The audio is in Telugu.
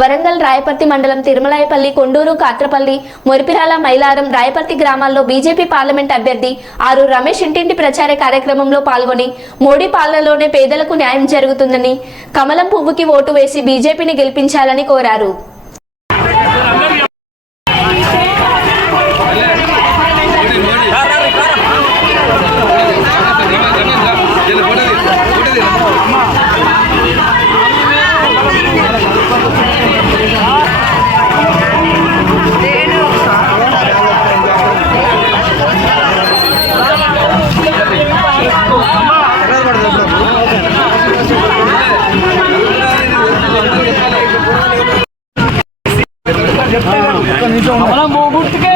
వరంగల్ రాయపర్తి మండలం తిరుమలాయపల్లి, కొండూరు, కాట్రపల్లి, మొరిపిరాల, మైలారం, రాయపర్తి గ్రామాల్లో బీజేపీ పార్లమెంట్ అభ్యర్థి ఆరు రమేష్ ఇంటింటి ప్రచార కార్యక్రమంలో పాల్గొని మోడీ పాలనలోనే పేదలకు న్యాయం జరుగుతుందని, కమలం పువ్వుకి ఓటు వేసి బీజేపీని గెలిపించాలని కోరారు. కమలం పువ్వు గుర్తుకే